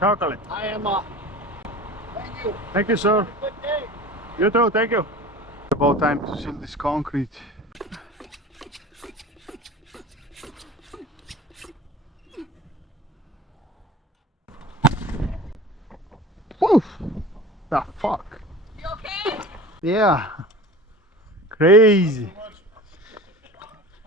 Chocolate. I am. Thank you. Thank you, sir. Good day. You too, thank you. About time to seal this concrete. Woo! The fuck? You okay? Yeah. Crazy.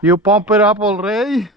You pump it up already?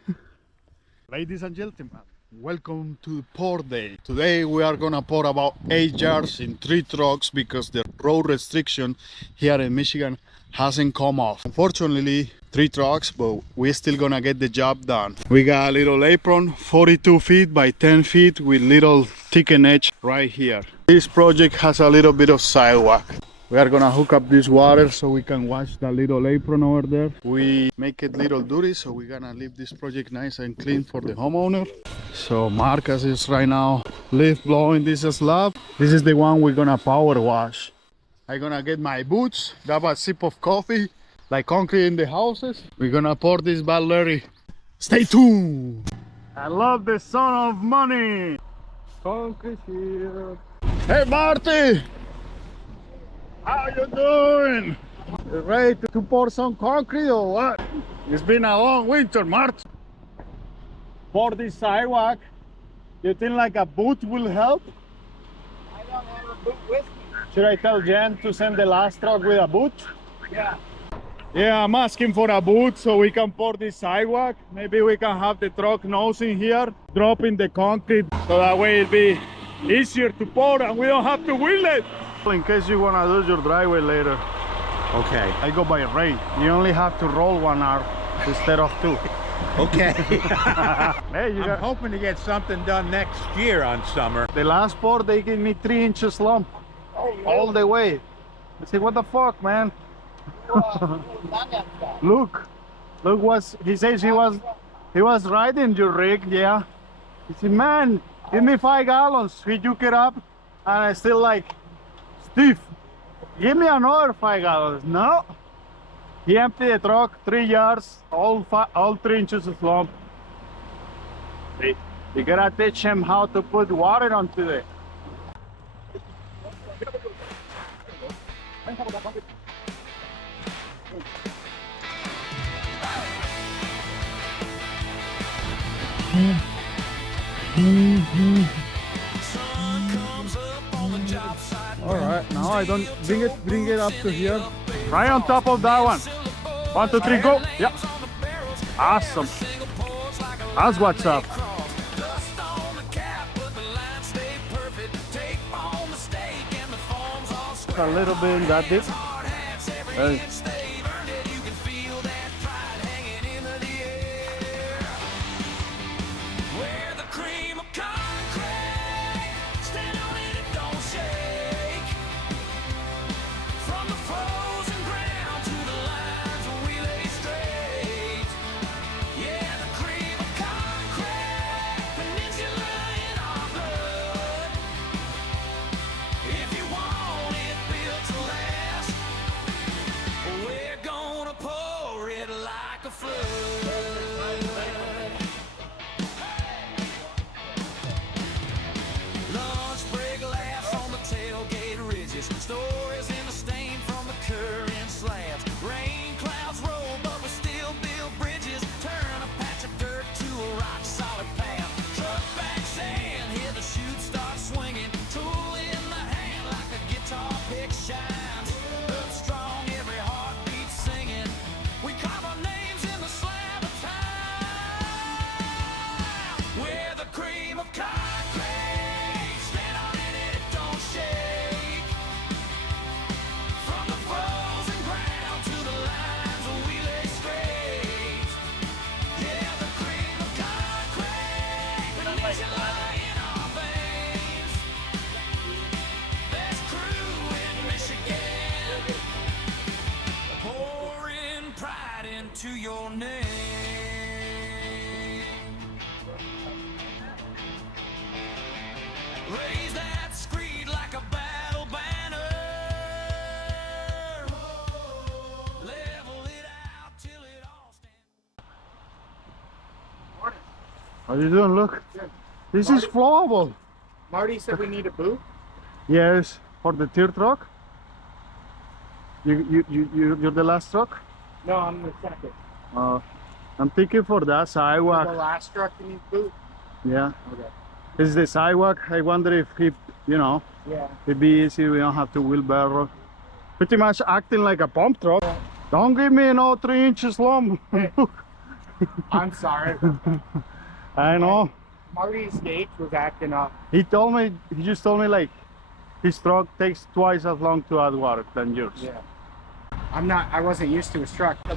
Ladies and gentlemen, welcome to pour day. Today we are gonna pour about 8 yards in 3 trucks because the road restriction here in Michigan hasn't come off. Unfortunately, 3 trucks, but we're still gonna get the job done. We got a little apron, 42 feet by 10 feet with little thickened edge right here. This project has a little bit of sidewalk. We are gonna hook up this water so we can wash the little apron over there. We make it little dirty, so we're gonna leave this project nice and clean for the homeowner. So Marcus is right now leaf blowing this slab. This is the one we're gonna power wash. I'm gonna get my boots, grab a sip of coffee, like concrete in the houses. We're gonna pour this bad Larry. Stay tuned! I love the son of money! Concrete here. Hey Marty! How you doing? You ready to pour some concrete or what? It's been a long winter, Mart. For this sidewalk, you think like a boot will help? I don't have a boot with me. Should I tell Jen to send the last truck with a boot? Yeah. Yeah, I'm asking for a boot so we can pour this sidewalk. Maybe we can have the truck nose in here, dropping the concrete, so that way it'll be easier to pour and we don't have to wheel it. In case you want to do your driveway later. Okay. I go by rate. You only have to roll 1 hour instead of 2. Okay. Hey, you I'm got hoping to get something done next year on summer. the last pour. They gave me 3 inches slump all the way. I said, what the fuck, man? Look was he says he was riding your rig, yeah. He said, man, give me 5 gallons. He took it up, and I still like, Steve, give me another 5 gallons. No. He emptied the truck 3 yards, all 3 inches of slump. You gotta teach him how to put water onto it. All right, now I don't bring it up to here. Right on top of that one. 1, 2, 3, go. Yeah. Awesome. That's what's up. A little bit in that dip. Hey. Stories in the stain from the current slabs. Rain clouds roll, but we still build bridges. Turn a patch of dirt to a rock solid path. Truck back sand, hear the chute start swinging. Tool in the hand like a guitar pick shines. Up strong, every heartbeat singing. We carve our names in the slab of time. We're the cream of concrete. Stand on it, it don't shake. To your name. Raise that screed like a battle banner. Level it out till it all stands. How you doing? Look. This is flowable. Marty said we need a boot. Yes, for the third truck. You're the last truck? No, I'm the second. I'm thinking for that The sidewalk. last truck you need boot. Yeah. Okay. It's the sidewalk. I wonder if he, Yeah. it'd be easy. We don't have to wheelbarrow. Pretty much acting like a pump truck. Don't give me no 3 inches long. I'm sorry. I know. Marty's gauge was acting up. He just told me like his truck takes twice as long to add water than yours. Yeah. I wasn't used to his truck. Yeah,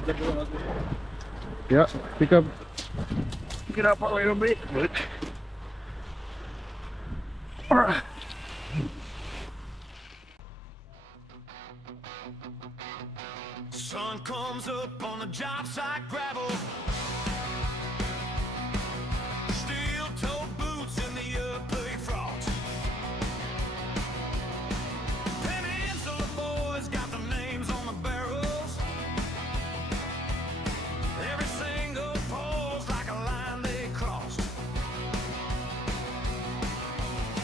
pick it up a little bit. Alright. Sun comes up on the job site gravel. Steel-toe boots in the upper frost. Peninsula boys got their names on the barrels. Every single pole's like a line they crossed.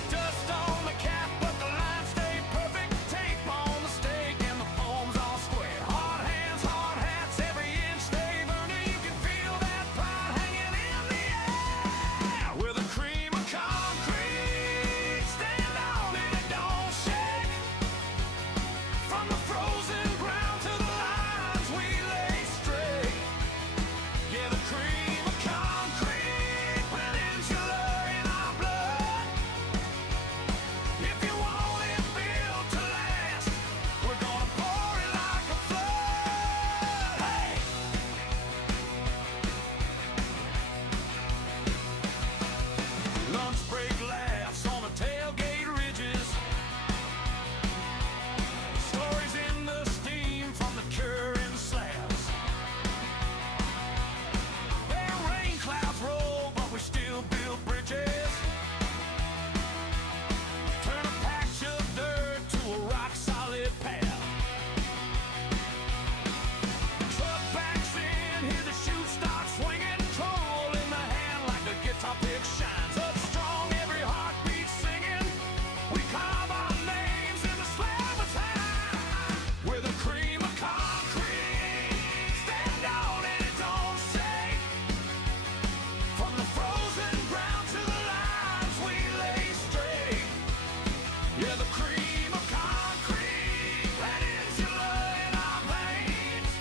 Dust on the cap, but the lines stay perfect. Tape on the stake and the foam's all square. Hard hands, hard hats, every inch they've earned it. You can feel that pride hanging in the air. With a cream of concrete, stand on it and don't shake. From the frozen ground to the lines we lay straight. Yeah, the cream of concrete, peninsula in our blood. If you want it built to last, we're gonna pour it like a flood. Hey! Lunch break laughs on the tailgate ridges. Stories in the steam from the curing slabs. Where rain clouds roll, but we still build bridges. Turn a patch of dirt to a rock-solid path. Truck backs in, hear the chute start swinging. Troll in the hand like the guitar pick shines. Up strong, every heartbeat singing. We carve our names in the slab of time. We're the cream of concrete. Stand on and it don't shake. From the frozen ground to the lines we lay straight. Yeah, the cream of concrete, peninsula in our veins.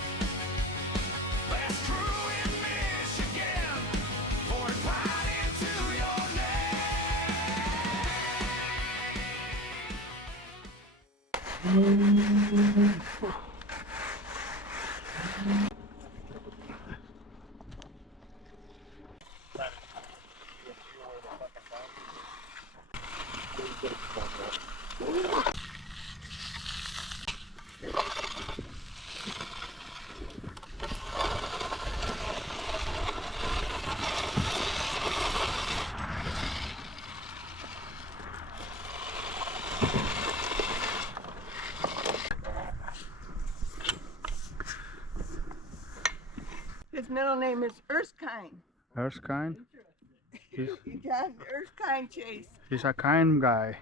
That's true in Michigan, pouring pride into your name. His middle name is Erskine. Erskine. He does Erskine Chase. He's a kind guy.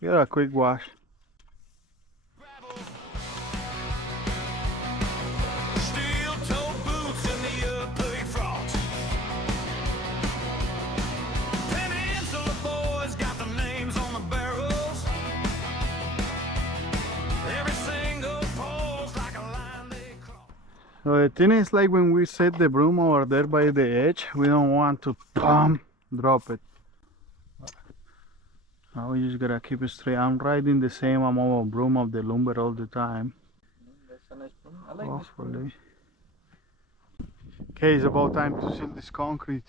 Give it a quick wash. Steel-toe boots in the upper frost. Peninsula boys got their names on the barrels. Every single pole's like a line they cross. So the thing is, like when we set the broom over there by the edge, we don't want to drop it. Now we just gotta keep it straight. I'm riding the same amount of broom of the lumber all the time. That's a nice broom. I like this broom. Hopefully. Okay, it's about time to seal this concrete.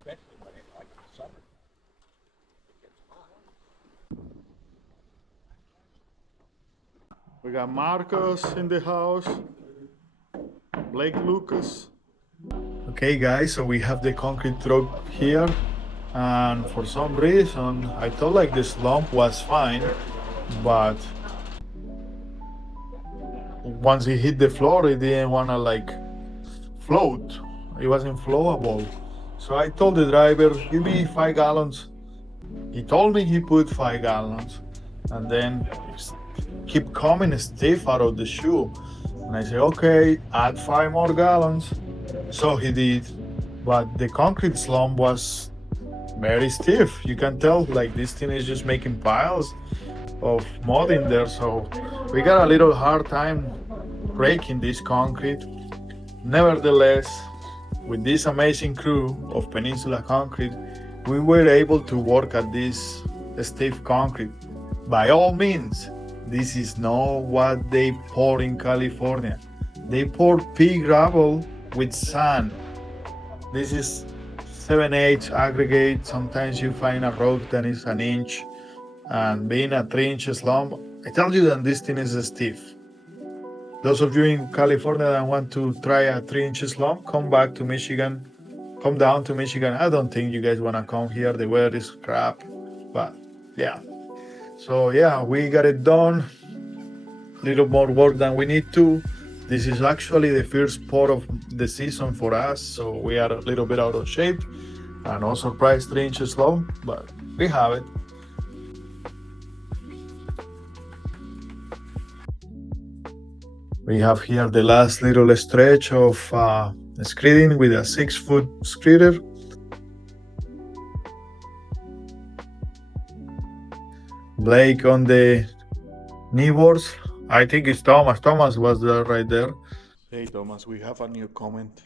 Especially when it's like the summer. It gets hot. We got Marcos in the house, Blake Lucas. Okay guys, so we have the concrete truck here, and for some reason I thought like the slump was fine, but once he hit the floor, he didn't wanna like float. It wasn't flowable. So I told the driver, give me 5 gallons. He told me he put 5 gallons, and then keep coming stiff out of the shoe. And I said, okay, add 5 more gallons. So he did, but the concrete slump was very stiff. You can tell like this thing is just making piles of mud in there. So we got a little hard time breaking this concrete. Nevertheless, with this amazing crew of Peninsula Concrete, we were able to work at this stiff concrete. By all means, this is not what they pour in California. They pour pea gravel with sand. This is 7/8 aggregate. Sometimes you find a rock that is an inch, and being a 3-inch slump, I tell you that this thing is stiff. Those of you in California that want to try a 3-inch slump, come back to Michigan. Come down to Michigan. I don't think you guys want to come here. The weather is crap. But yeah. So yeah, we got it done. A little more work than we need to. This is actually the first pour of the season for us. So we are a little bit out of shape. And no surprise 3-inch slump, but we have it. We have here the last little stretch of screeding with a 6-foot screeder. Blake on the kneeboards. I think it's Thomas. Thomas was there right there. Hey Thomas, we have a new comment.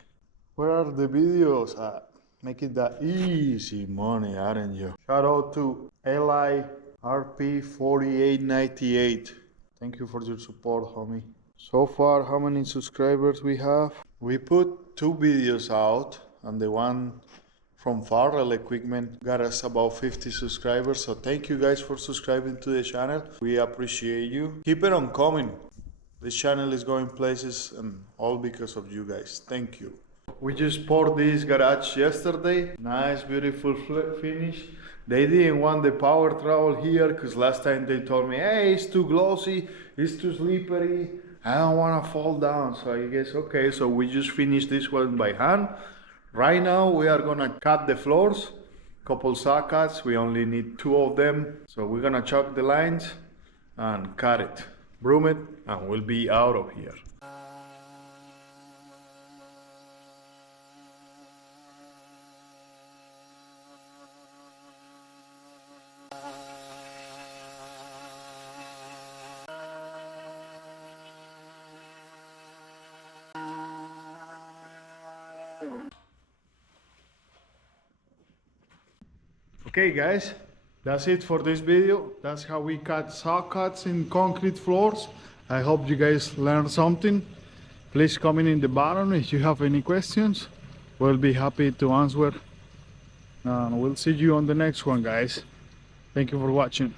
Where are the videos at? Make it that easy money, aren't you? Shout out to Eli RP4898. Thank you for your support, homie. So far, how many subscribers we have? We put 2 videos out, and the one from Farrell Equipment got us about 50 subscribers. So thank you guys for subscribing to the channel. We appreciate you. Keep it on coming. This channel is going places, and all because of you guys. Thank you. We just poured this garage yesterday. Nice, beautiful finish. They didn't want the power trowel here because last time they told me, hey, it's too glossy, it's too slippery, I don't want to fall down. So I guess, okay, so we just finished this one by hand. Right now we are gonna cut the floors, couple saw cuts. We only need 2 of them. So we're gonna chalk the lines and cut it, broom it, and we'll be out of here. Okay guys, that's it for this video. That's how we cut saw cuts in concrete floors. I hope you guys learned something. Please comment in the bottom if you have any questions. We'll be happy to answer. And we'll see you on the next one, guys. Thank you for watching.